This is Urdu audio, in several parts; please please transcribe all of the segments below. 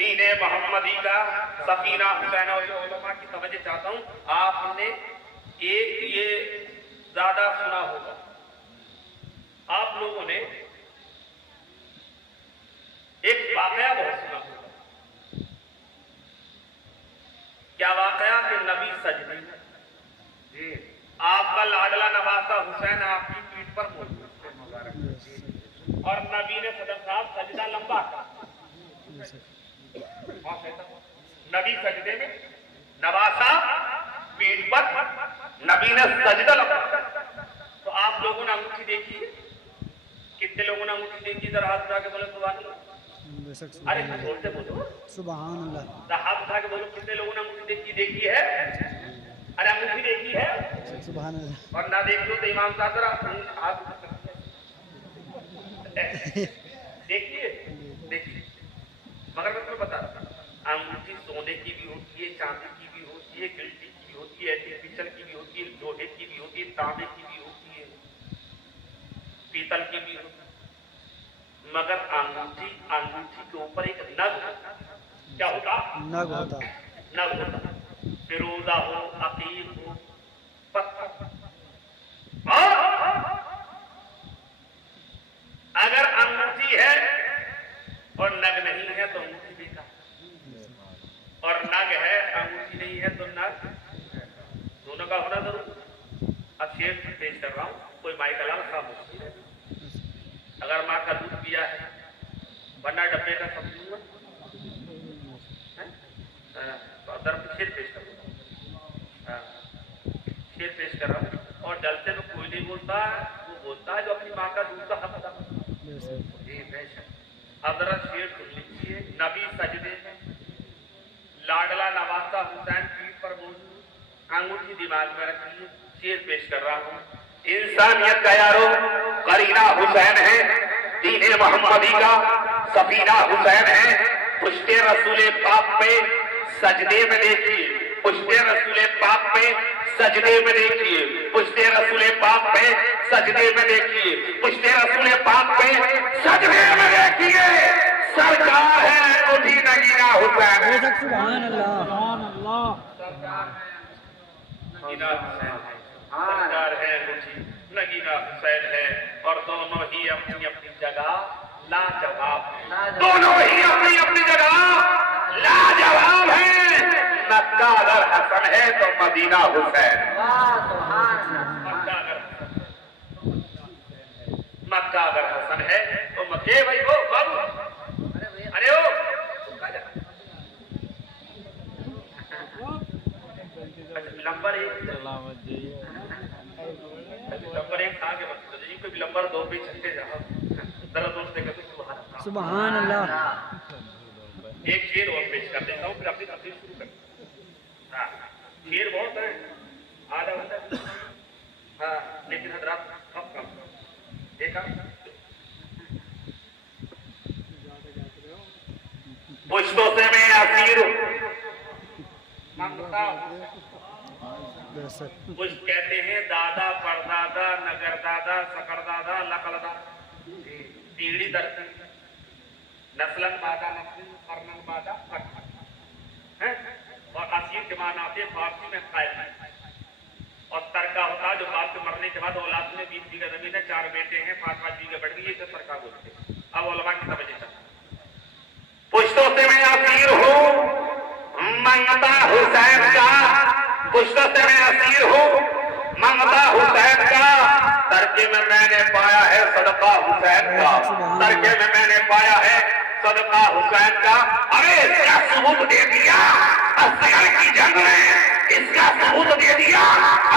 دین محمدی کا سفینہ حسین اور علماء کی توجہ چاہتا ہوں. آپ نے ایک یہ زیادہ سنا ہوگا, آپ لوگوں نے ایک واقعہ بہت سنا ہوگا. کیا واقعہ کہ نبی سجدے میں, جی آپ کا لاڈلا نواسہ حسین آپ کی پیٹھ پر موجود اور نبی نے صدر صاحب سجدہ لمبا کیا. نبی سجدے میں, نواسہ پیٹھ پر, نبی نے سجدہ لمبا. تو آپ لوگوں نے انگوٹھی دیکھی ہے, کتنے لوگوں نے انگوٹھی دیکھی؟ ذرا ہاتھ اٹھا کے بولے سبحان اللہ. ارے بولتے بولو سبحان اللہ. ذرا ہاتھ اٹھا کے بولو کتنے لوگوں نے انگوٹھی دیکھی ہے؟ ارے انگوٹھی دیکھی ہے سبحان اللہ. اور نہ دیکھ لو تو امام صاحب ذرا ہاتھ دیکھیے دیکھیے. مگر میں تمہیں بتا رہا ہوں, انگوٹھی سونے کی بھی ہوتی ہے, چاندی کی بھی ہوتی ہے, گلٹی کی بھی ہوتی ہے, پیتل کی بھی ہوتی ہے, لوہے کی بھی ہوتی ہے, تانبے کی بھی ہوتی ہے, پیتل کی بھی ہوتی ہے. مگر انگوٹھی کے اوپر ایک نگ کیا ہوتا؟ نگ ہوتا. نگ ہوتا, فیروزہ ہو, عقیق ہو, پتھر. اگر انگوٹھی ہے اور نگ نہیں ہے تو انگوٹھی بیکار, اور نگ ہے انگوٹھی نہیں ہے تو نگ, دونوں کا ہونا ضرور. اب شیر پیش کر رہا ہوں, کوئی مائی کا لال خاموش ہے. اگر ماں کا دودھ پیا ہے ورنہ ڈبے کا سمجھوں گا تو ادھر شیر پیش کر رہا ہوں, شیر پیش کر رہا ہوں. اور جلسے میں کوئی نہیں بولتا, وہ بولتا ہے جو اپنی ماں کا دودھ کا حق ادا. جی بے شک. اب ذرا شیر سن لیجیے. نبی سجدے میں, لاڈلا نواسہ حسین پیٹھ پر موجود, انگوٹھی دماغ میں رکھیے. شیر پیش کر رہا ہوں. انسانیت کا یارو قرینہ حسین ہے, دین محمدی کا سفینہ حسین ہے. پشت رسول پاک پہ سجدے میں دیکھیے, پشت رسول پاک پہ سجدے میں دیکھیے, پشت رسول پاک پہ سجدے میں دیکھیے, پشت رسول پاک پہ سجدے میں دیکھیے. سرکار ہے اٹھی نگینہ حسین. سبحان اللہ. سبحان اللہ. نگینہ حسین ہے, سرکار ہے اٹھی نگینہ حسین ہے. اور دونوں ہی اپنی اپنی جگہ لاجواب ہیں, دونوں ہی اپنی اپنی جگہ لاجواب ہیں. مکہ اگر حسن ہے تو مدینہ حسین. مکہ اگر حسن ہے تو مکہ. بھائی وہ بابو, ارے وہ نمبر ایک آگے بڑھتا جی, کوئی نمبر دو بھی چھکے جاؤ ذرا دوست سے کہتے سبحان اللہ. ایک شیر اور پیش کر دیتا ہوں, پھر اپنی تفسیر شروع کریں. ہاں شیر بہت ہے, آدھا گھنٹہ, ہاں لیکن حضرات اب کم ایک پشتوں سے میں اسیر مانگتا ہوں. کچھ کہتے ہیں دادا پردادا نگر دادا سکر دادا لکڑ دادا, پیڑھی در پیڑھی, نسلن بادا نسلن, قرنن بادا قرن. اور اسیر کے معنی آتے ہیں فارسی میں قائد, اور ترکہ ہوتا جو باپ کے مرنے کے بعد اولاد میں 20 بیگھہ زمین ہے, 4 بیٹے ہیں, 5-5 بیگھہ بڑھ گئی, اسے ترکہ بولتے ہیں. اب علماء کی توجہ چاہتا ہوں. پشتوں سے میں اسیر ہوں منگتا حسین کا, پشتوں سے میں اسیر ہوں منگتا حسین کا. ترکے میں نے پایا ہے صدقہ حسین کا, ترکے میں نے پایا ہے صدقہ حسین کا. ارے اس کا ثبوت دے دیا اصغر کی جنگ میں, اس کا ثبوت دے دیا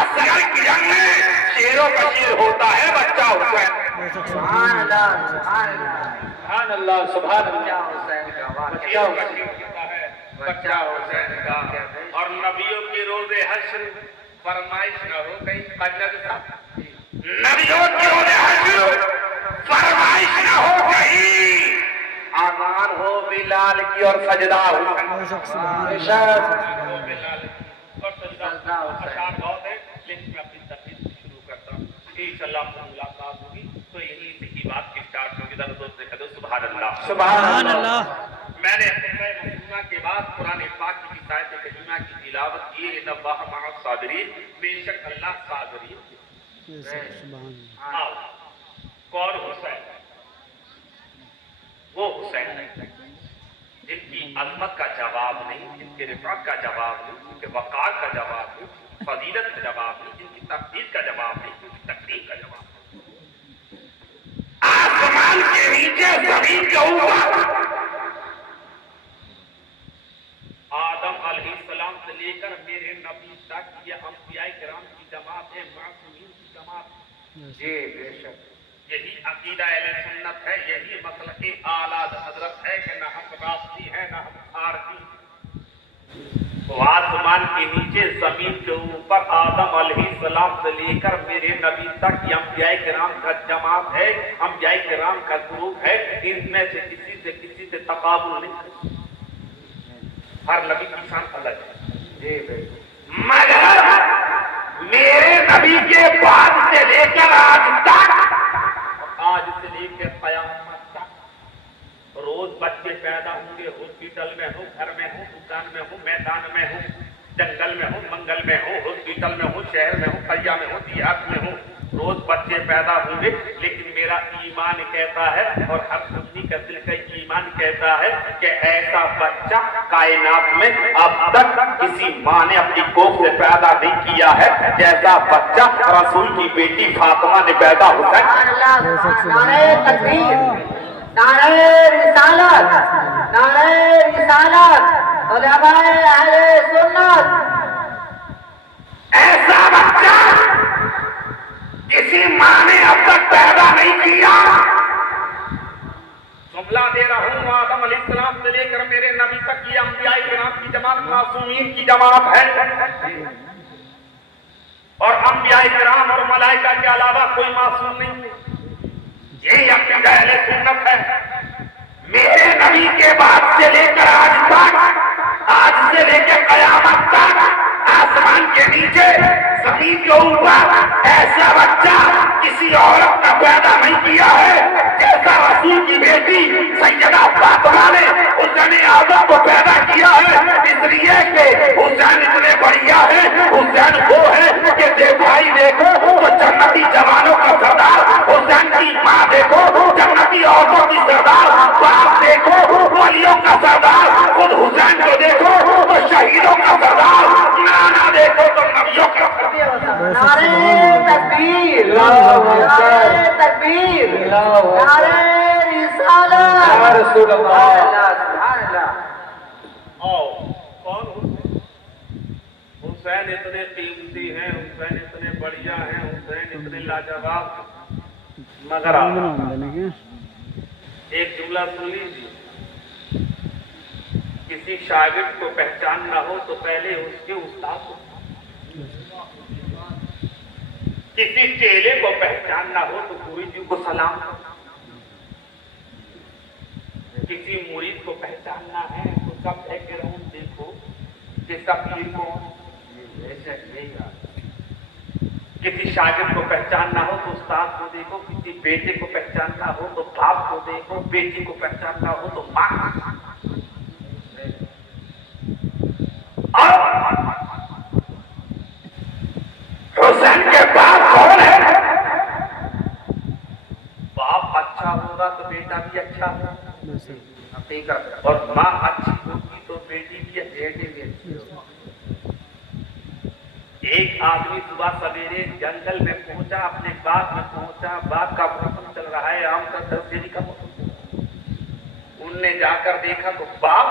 اصغر کی جنگ میں. شیروں کا شیر ہوتا ہے بچہ حسین. سبحان اللہ. سبحان اللہ. سبحان اللہ. حسین کا بچہ ہوتا ہے بچہ حسین کا. اور نبیوں کے روز حشر فرمائش نہ ہو کہیں قجد کا, نبیوں کے روز حشر فرمائش نہ ہو کہیں, آمان ہو بلال کی اور سجدہ حسین. اشعار بہت ہے لیکن میں اپنی تفسیر شروع کرتا ہوں. انشاءاللہ ملاقات ہوگی تو یہی سے کی بات کی اسٹارٹ ہوگی. ذرا دوست نے کہا سبحان اللہ. سبحان اللہ. میں نے کریمہ کے بعد قرآن پاک کی آیت کریمہ کی تلاوت کیے ان اللہ مع الصابرین، بے شک اللہ صابرین۔ سبحان آؤ کون حسین؟ وہ حسین جن کی عظمت کا جواب نہیں، جن کے رفعت کا جواب نہیں، جن کے وقار کا جواب نہیں، فضیلت کا جواب نہیں، جن کی تقدیر کا جواب نہیں، جن کی تقدیر کا جواب نہیں۔ آسمان کے نیچے زمین کے اوپر آدم علیہ السلام سے لے کر میرے نبی تک یہ انبیاء کرام کی جماعت ہے، معصومین کی جماعت ہے۔ جی بے شک یہی عقیدہ اہل سنت ہے، یہی مسلک اعلیٰ حضرت ہے کہ نہ ہم رافضی ہیں نہ ہم خارجی ہیں۔ تو آسمان کے نیچے زمین کے اوپر آدم علیہ السلام سے لے کر میرے نبی تک یہ انبیاء کرام کا جماعت ہے، انبیاء کرام کا گروپ ہے، ان میں سے کسی سے تقابل نہیں ہے۔ ہر نبی کی شان الگ ہے، مگر میرے نبی کے بعد سے لے کر آج تک، آج سے لے کر قیامت تک روز بچے پیدا ہوں گے، ہاسپٹل میں ہوں، گھر میں ہوں، دکان میں ہوں، میدان میں ہوں، جنگل میں ہوں، منگل میں ہوں، ہاسپٹل میں ہوں، شہر میں ہوں، قريہ میں ہوں، دیہات میں ہوں، روز بچے پیدا ہوں گے، لیکن میرا ایمان کہتا ہے اور ہر سنی کا دل کا ایمان کہتا ہے کہ ایسا بچہ کائنات میں اب تک کسی ماں نے اپنی کوکھ سے پیدا نہیں کیا ہے جیسا بچہ رسول کی بیٹی فاطمہ نے پیدا ہوتا ہے۔ نعرہ تکبیر، نعرہ رسالت، نعرہ رسالت، علماء اہل سنت۔ ایسا بچہ کسی ماں نے اب تک پیدا نہیں کیا۔ جملہ دے رہا ہوں، آدم علیہ السلام سے لے کر میرے نبی تک یہ انبیاء کرام کی جماعت معصومین کی جماعت ہے، اور انبیاء کرام اور ملائکہ کے علاوہ کوئی معصوم نہیں ہے۔ یہی عقیدہ اہل سنت ہے۔ میرے نبی کے بعد سے لے کر آج تک، آج سے لے کے قیامت تک، آسمان کے نیچے زمین کے اوپر ایسا بچہ کسی عورت کا پیدا نہیں کیا ہے جیسا رسول کی بیٹی سیدہ فاطمہ نے حسین اعظم کو پیدا کیا ہے، اس لیے کہ حسین اتنے بڑھیا ہے، حسین وہ ہے کہ بھائی دیکھو تو جنتی جوانوں کا سردار، حسین کی ماں دیکھو جنتی عورتوں کی سردار، باپ دیکھو ولیوں کا سردار، خود حسین کو دیکھو تو شہیدوں کا سردار، نانا دیکھو تو نبیوں کا سردار۔ نعرہ تکبیر، نعرہ تکبیر، نعرہ رسالت، سبحان اللہ، سبحان اللہ۔ کون حسین اتنے قیمتی ہیں، حسین اتنے بڑھیا ہیں، حسین اتنے لاجواب، مگر ایک جملہ سن لیجیے، کسی شاگرد کو پہچاننا ہو تو پہلے اس کے استاد کو، کسی چیلے کو پہچاننا ہو تو گرو جی کو سلام، کسی مرید کو پہچاننا ہے تو سب بیک گراؤنڈ دیکھو کہ سب پیر کون، کسی شاگرد کو پہچاننا ہو تو استاد کو دیکھو، کسی بیٹے کو پہچاننا ہو تو باپ کو دیکھو، بیٹی کو پہچاننا ہو تو ماں کو۔ حسین کے بعد کون ہے؟ باپ اچھا ہوگا تو بیٹا بھی اچھا ہوگا، اور ماں اچھی ہوگی تو بیٹی بھی اچھی ہوگی۔ ایک آدمی صبح سویرے جنگل میں پہنچا، اپنے باغ میں پہنچا، باغ کا موسم چل رہا ہے، آم کا درخت کا موسم، ان نے جا کر دیکھا تو باغ،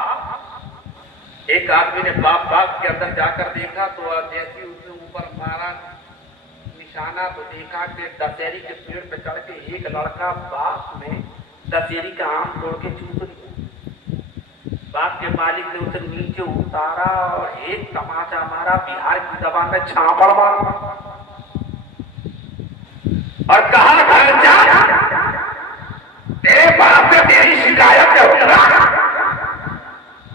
ایک آدمی نے باغ کے اندر جا کر دیکھا تو جیسے اس نے اوپر مارا نشانہ تو دیکھا کہ دسہری کے پیڑ پہ چڑھ کے ایک لڑکا باغ میں دسہری کا آم توڑ کے چوس لیا۔ باغ کے مالک نے اسے نیچے اتارا اور ایک تماچا مارا، بہار کی زبان میں چھاپڑ مارا، اور کہا گھر جا، تیرے باپ سے تیری شکایت کروں گا۔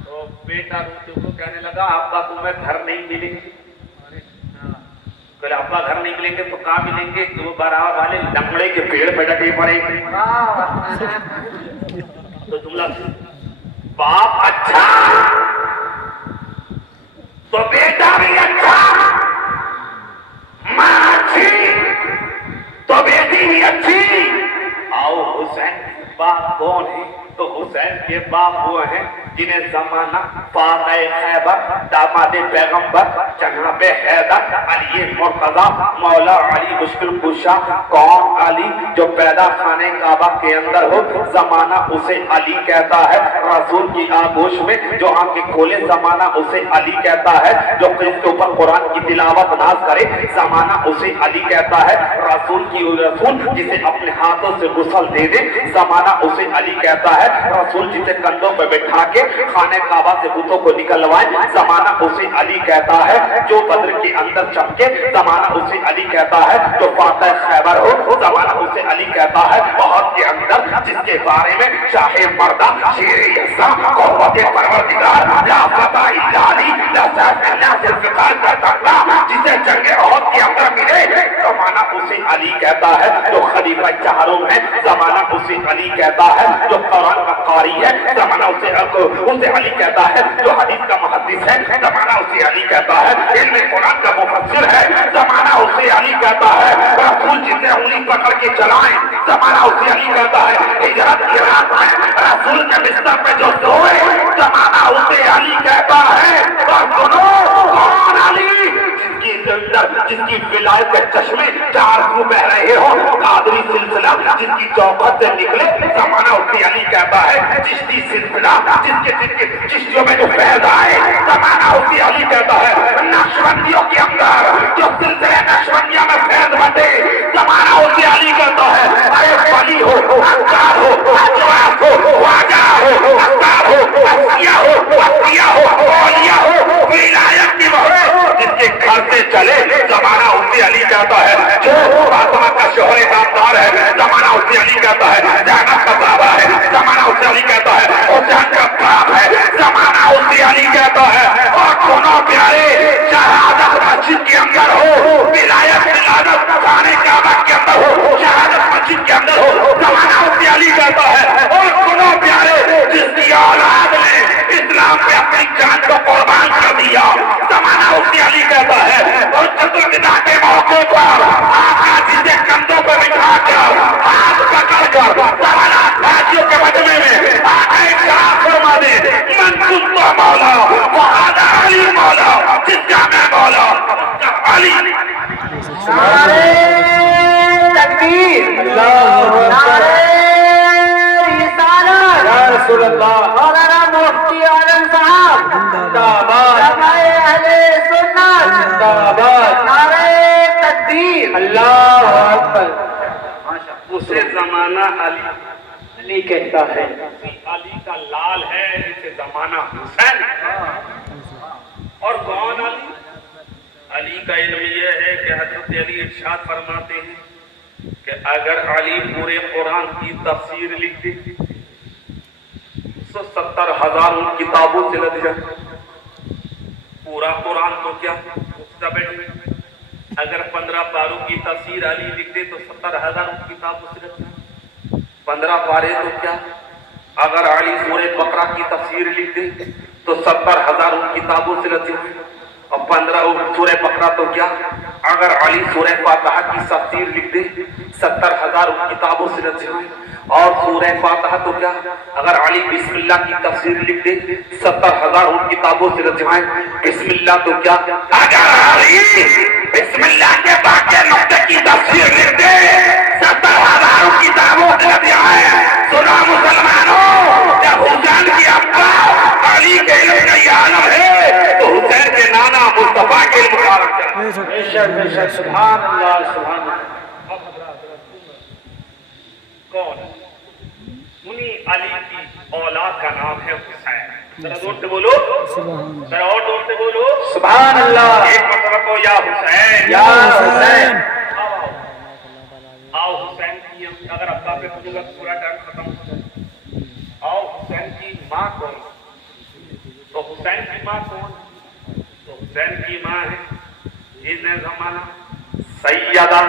تو بیٹا روتے ہوئے کہنے لگا ابا تمہیں گھر نہیں ملیں گے۔ ابا گھر نہیں ملیں گے تو کہاں ملیں گے؟ دو برابر والے لنگڑے کے پیڑ پہ ڈٹے پڑے گے۔ تو جملہ باپ اچھا یہ باپ وہ ہیں جنہیں زمانہ فاطمہ خیبر داماد پیغمبر جناب حیدر علی مرتضی مولا علی مشکل کشا کون علی جو پیدا خانے کعبہ کے اندر ہو زمانہ اسے علی کہتا ہے رسول کی آغوش میں جو آنکھیں کھولے زمانہ اسے علی کہتا ہے جو اس کے اوپر قرآن کی تلاوت ناز کرے زمانہ اسے علی کہتا ہے رسول جسے اپنے ہاتھوں سے غسل دے دے زمانہ اسے علی کہتا ہے رسول جسے کندھوں پہ بٹھا کے خانے کعبہ سے بتوں کو نکلوائے زمانہ اسے علی کہتا ہے جو بدر کے اندر چمکے زمانہ اسے علی کہتا ہے جو فاتح خیبر ہو زمانہ اسے علی کہتا ہے بہت کے اندر جس کے بارے میں شاہ مردہ شیر یسا قوت پروردگار لا فتح الا علی لا سیف الا ذوالفقار کا تقلا جسے جنگ احد کے اندر ملے زمانہ اسے علی کہتا ہے جو خلیفہ چہاروں ہے زمانہ اسے علی کہتا ہے جو قرآن کا قاری ہے زمانہ اسے علی کہتا ہے جو حدیث کا محدث ہے زمانہ اسے علی کہتا ہے علم قرآن کا مفسر ہے زمانہ اسے علی کہتا ہے رسول جسے انگلی پکڑ کے چلائیں زمانہ اسے علی کہتا ہے ہجرت کی رات میں رسول کے بستر پہ جو سوئے زمانہ اسے علی کہتا ہے اور سنو کون علی جس کی ولایت کے چشمے چار سو بہ رہے ہو قادری سلسلہ جس کی چوکھٹ سے نکلے زمانہ اسے علی کہتا ہے چشتی سلسلہ جس کے چشتیوں میں جو فیض آئے زمانہ اسے علی کہتا ہے نقشبندیوں کے اندر جو سلسلے نقشبندیوں میں فیض بٹے زمانہ اسے علی کہتا ہے ارے ولی ہو اذکار ہو اجواز ہو واجہ ہو اذکار ہو اسیہ ہو اسیہ ہو اولیاء ہو ولایت کی ہو جس کے گھر سے چلے زمانہ اسے علی کہتا ہے جو فاطمہ کا شوہر نامدار ہے زمانہ اسے علی کہتا ہے زینب کا بابا ہے زمانہ اسے علی کہتا ہے حسین کا باپ ہے زمانہ اسے علی کہتا ہے اور دونوں پیارے شہادت مسجد کے اندر ہو ولایت ولادت خانے کعبہ کے اندر ہو شہادت مسجد کے اندر ہو زمانہ اسے علی کہتا ہے اور دونوں پیارے جس کی اولاد نے اسلام پہ اپنی جان کو قربان کر دیا زمانہ اسے علی کہتا ہے اور قتل کے موقع پر آقا جسے کندھوں پہ بٹھا کر ہاتھ پکڑ کر زمانہ حاجیوں کے مجمع میں آقا اقرار فرما دے من کنت مولا وہذا علی مولا جس کا میں مولا علی نعرہ تکبیر نعرہ رسالت یا رسول اللہ مولانا مفتی عالم صاحب علماء اہل سنت نعرہ تکبیر اللہ اکبر اسے زمانہ علی کہتا ہے علی کا لال ہے جسے زمانہ حسین اور کون علی علی کا علم یہ ہے کہ حضرت علی ارشاد فرماتے ہیں کہ اگر علی پورے قرآن کی تفسیر لکھ دے 170,000 کتابوں سے لگ جائے پورا قرآن تو کیا اگر 15 پاروں کی تفسیر علی لکھ دے تو 70,000 کتابوں سے لگ جائے 15 پارے تو کیا اگر علی سورہ بقرہ کی تفسیر لکھ دے تو 70,000 کتابوں سے لگ جائے اور 15 سورہ بقرہ تو کیا اگر علی سورہ فاتحہ کی تفسیر لکھ دے 70,000 کتابوں سے لگ جائے اور سورہ فاتحہ تو کیا اگر علی بسم اللہ کی تفسیر لکھ دے 70,000 کتابوں سے لگ جائے بسم اللہ تو کیا اگر علی بسم اللہ کے باقی نقطے کی تفسیر لکھ دے 70,000 کتابوں سے لگ جائے سنا مسلمانوں جب حسین کی ابا علی کے علم کا یہ عالم ہے تو حسین کے نانا مصطفیٰ کے علم کا عالم ہے بے شک سبحان اللہ سبحان اللہ کون انہی علی کی اولاد کا نام ہے حسین ذرا زور سے بولو ذرا اور زور سے بولو سبحان اللہ ایک مرتبہ کو یا حسین یا حسین آؤ حسین کی اگر ابا پہ پوچھوں گا پورا ٹائم ختم ہو جائے آؤ حسین کی ماں کون تو حسین کی ماں کون تو حسین کی ماں ہے جس نے زمانہ سیدہ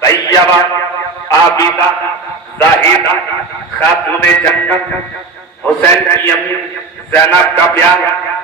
طیبہ عابدہ زاہدہ خاتون جنت حسین کی امی زینب کا پیار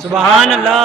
سبحان اللہ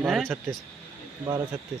12:36, 12:36।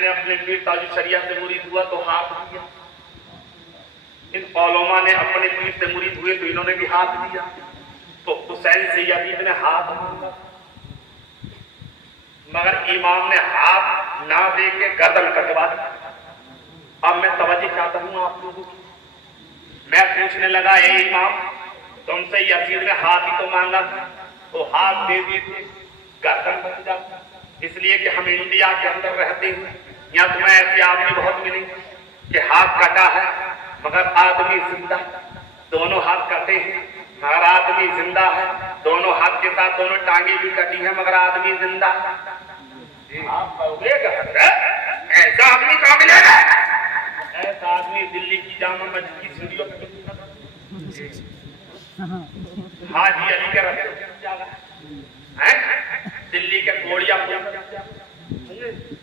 نے اپنے پیر تاج الشریعہ سے مرید ہوا تو ہاتھ دیا، ان علماء نے اپنے پیر سے مرید ہوئے تو انہوں نے بھی ہاتھ دیا، تو حسین سے یزید نے ہاتھ مانگا، مگر امام نے ہاتھ نہ دے کے گردن کٹوا دی۔ اب میں توجہ چاہتا ہوں آپ لوگوں کی، میں پوچھنے لگا اے امام تم سے یزید نے ہاتھ ہی تو مانگا تھا، تو ہاتھ دے دیتے گردن بچ جاتا، اس لیے کہ ہم انڈیا کے اندر رہتے ہیں، یہاں تمہیں ایسے آدمی بہت ملیں گے کہ ہاتھ کٹا ہے مگر آدمی زندہ، دونوں ہاتھ کٹے ہیں مگر آدمی زندہ ہے، دونوں ہاتھ کے ساتھ دونوں ٹانگیں بھی کٹی ہیں مگر آدمی زندہ ہے۔ آپ کہوگے کہ ایسا آدمی کہاں ملے گا؟ ایسا آدمی دلی کی جامع مسجد کی سیڑھیوں پہ ملتا ہے، حاجی علی کے رستے دلی کے کوڑیا پل،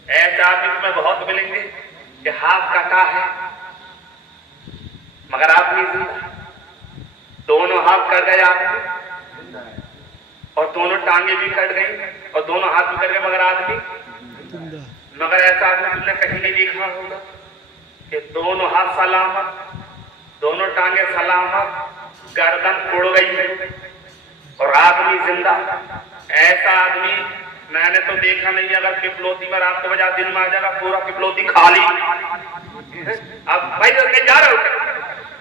ایسے آدمی تمہیں بہت ملیں گے کہ ہاتھ کٹا ہے مگر آدمی زندہ، دونوں ہاتھ کٹ گئے آدمی اور دونوں ٹانگیں بھی کٹ گئی اور دونوں ہاتھ بھی کٹ گئے مگر آدمی، مگر ایسا آدمی تم نے کہیں نہیں دیکھا ہوگا کہ دونوں ہاتھ سلامت، دونوں ٹانگیں سلامت، گردن اڑ گئی اور آدمی زندہ۔ ایسا آدمی میں نے تو دیکھا نہیں، اگر پپلوتی میں رات کے بجا دن میں آ جائے گا پورا پپلوتی خالی۔ اب بھائی کہیں جا رہے ہو؟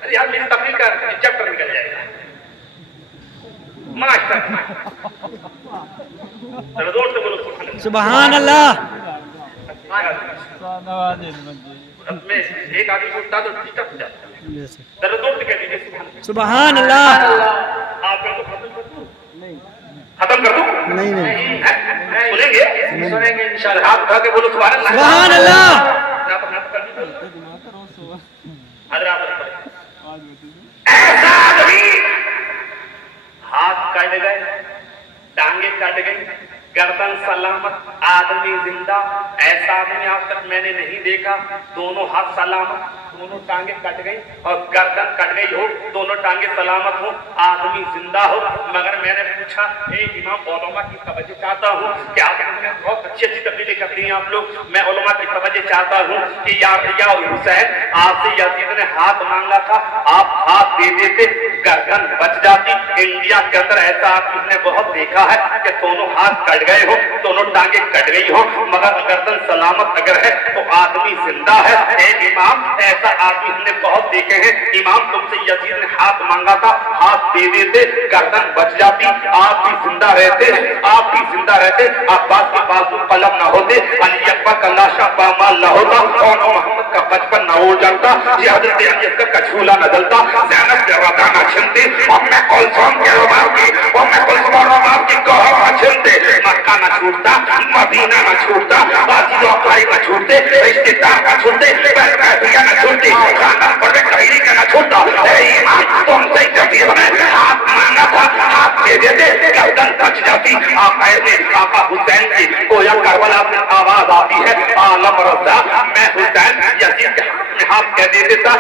ارے یار میری تفریح کر چیپٹر نکل جائے گا ماشاء زور سے بولو سبحان اللہ۔ میں ایک آدمی کو اٹھا تو ڈسٹرب ہو جاتا ہے، ذرا زور سے کہہ دیجیے سبحان اللہ۔ آپ کو ختم کر دوں، ختم کر دوں؟ نہیں نہیں بولیں گے سنیں گے انشاءاللہ، آپ کہا کے بولو سبحان اللہ۔ سبحان اللہ۔ ایسا آدمی ہاتھ کٹ گئے، ٹانگیں کٹ گئی، گردن سلامت، آدمی زندہ۔ ایسا آدمی آج تک میں نے نہیں دیکھا، دونوں ہاتھ سلامت، دونوں ٹانگیں کٹ گئی اور گردن کٹ گئی ہو، دونوں ٹانگیں سلامت ہو، آدمی زندہ ہو۔ مگر میں نے پوچھا اے امام علماء کی توجہ چاہتا ہوں کہ آپ نے بہت اچھی اچھی تبدیلی کرتی ہیں آپ لوگ، میں علماء کی توجہ چاہتا ہوں کہ یا حسین آپ سے یزید نے ہاتھ مانگا تھا، آپ ہاتھ دے دیتے گردن بچ جاتی۔ انڈیا کے اندر ایسا آپ نے بہت دیکھا ہے کہ دونوں ہاتھ کٹ گئے ہو، دونوں ٹانگیں کٹ گئی ہو مگر گردن سلامت اگر ہے تو آدمی زندہ ہے۔ اے امام ایسا آدمی ہم نے بہت دیکھے ہیں، امام تم سے یزید نے ہاتھ مانگا تھا، ہاتھ دے دیتے گردن بچ جاتی، آپ بھی زندہ رہتے، آپ بھی زندہ رہتے، عباس کے بازو قلم نہ ہوتے، علی اکبر کا لاشا پامال نہ ہوتا، اور محمد کا بچپن نہ ہو جاتا، یہ حضرت علی اکبر کا جھولا نہ جلتا، زینب کے رضا نہ چھنتے، ام کلثوم کے رباب کی گوہر نہ چھنتے، مکہ نہ چھوٹتا، مدینہ نہ چھوٹتا، عزیز و اقارب نہ چھوٹتے، رشتے دار نہ چھوٹتے، نہ چھوٹتے، خاندان پر کہیں کا نہ چھوٹتا۔ اے ایمان تم سے جدید نے ہاتھ مانگا تھا، ہاتھ دے دیتے گردن بچ جاتی۔ آقا نے آقا حسین کی گویا کربلا سے آواز آتی ہے، عالم رضا میں حسین یزید کے ہاتھ میں ہاتھ کہہ دے دیتا۔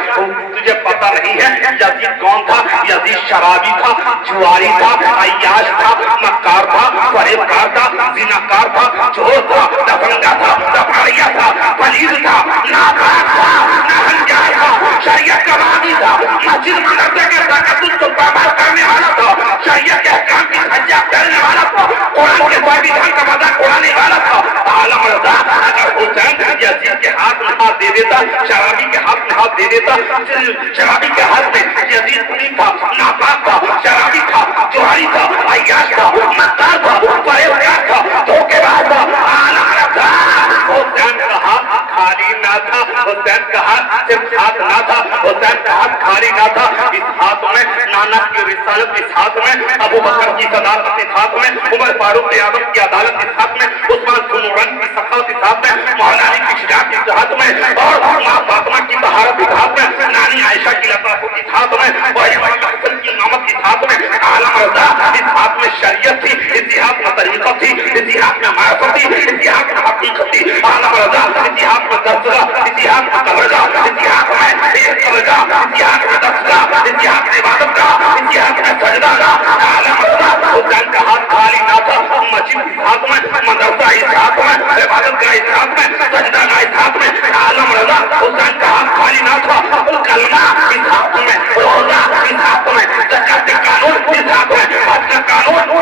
تجھے پتہ نہیں ہے یزید کون تھا؟ یزید شرابی تھا، جواری تھا، عیاش تھا، مکار تھا، فریبکار تھا، زناکار تھا، چور تھا، دفنگا تھا، دفاعیہ تھا، پلیز تھا، ناپاک تھا، ناہنجار تھا، شریعت کا باغی تھا، مسجد مدرسے کے تقدس کو پامال کرنے والا تھا، شریعت کے احکام کی حجہ کرنے والا تھا، قرآن کے سنویدھان کا مذاق اڑانے والا تھا۔ عالم رضا اگر حسین یزید کے ہاتھ میں ہاتھ دے دیتا، شرابی کے ہاتھ میں ہاتھ دے دیتا، شرابی کے ہاتھ میں یزید نہیں تھا، ناپاک تھا، شرابی تھا، جواری تھا، عیاش تھا، مکار تھا، فریبکار تھا، دھوکے باز تھا، عالم رضا حسین کا ہاتھ خالی نہ تھا، حسین کا ہاتھ صرف ہاتھ نہ تھا، حسین کا ہاتھ خالی نہ تھا، اس ہاتھ میں نانا کی رسالت، اس ہاتھ میں ابو بکر کی صداقت، اس ہاتھ میں عمر فاروق اعظم کی عدالت، اس ہاتھ میں عثمان ذوالنورین کی سخاوت، اس ہاتھ میں مولا علی کی شجاعت، اس ہاتھ میں اور ماں فاطمہ کی طہارت، اس ہاتھ میں نانی عائشہ کی لطافت، اس ہاتھ میں اور امام حسن کی امامت، اس ہاتھ میں عالم رضا اس ہاتھ میں شریعت تھی، اس ہاتھ میں طریقت تھی، اس ہاتھ میں معرفت تھی، اس ہاتھ میں حقیقت تھی، عالم رضا اس ہاتھ میں تذکرہ، اس ہاتھ میں تبرجہ، اس ہاتھ میں تبرجہ، اس ہاتھ میں تذکرہ، اس ہاتھ میں عبادت کا، اس ہاتھ میں سجدہ کا۔ عالم رضا حسین کا ہاتھ خالی نہ تھا، مسجد اس ہاتھ میں، مدرسہ اس ہاتھ میں، عبادت کا اس ہاتھ میں، سجدہ کا اس ہاتھ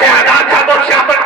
6666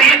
30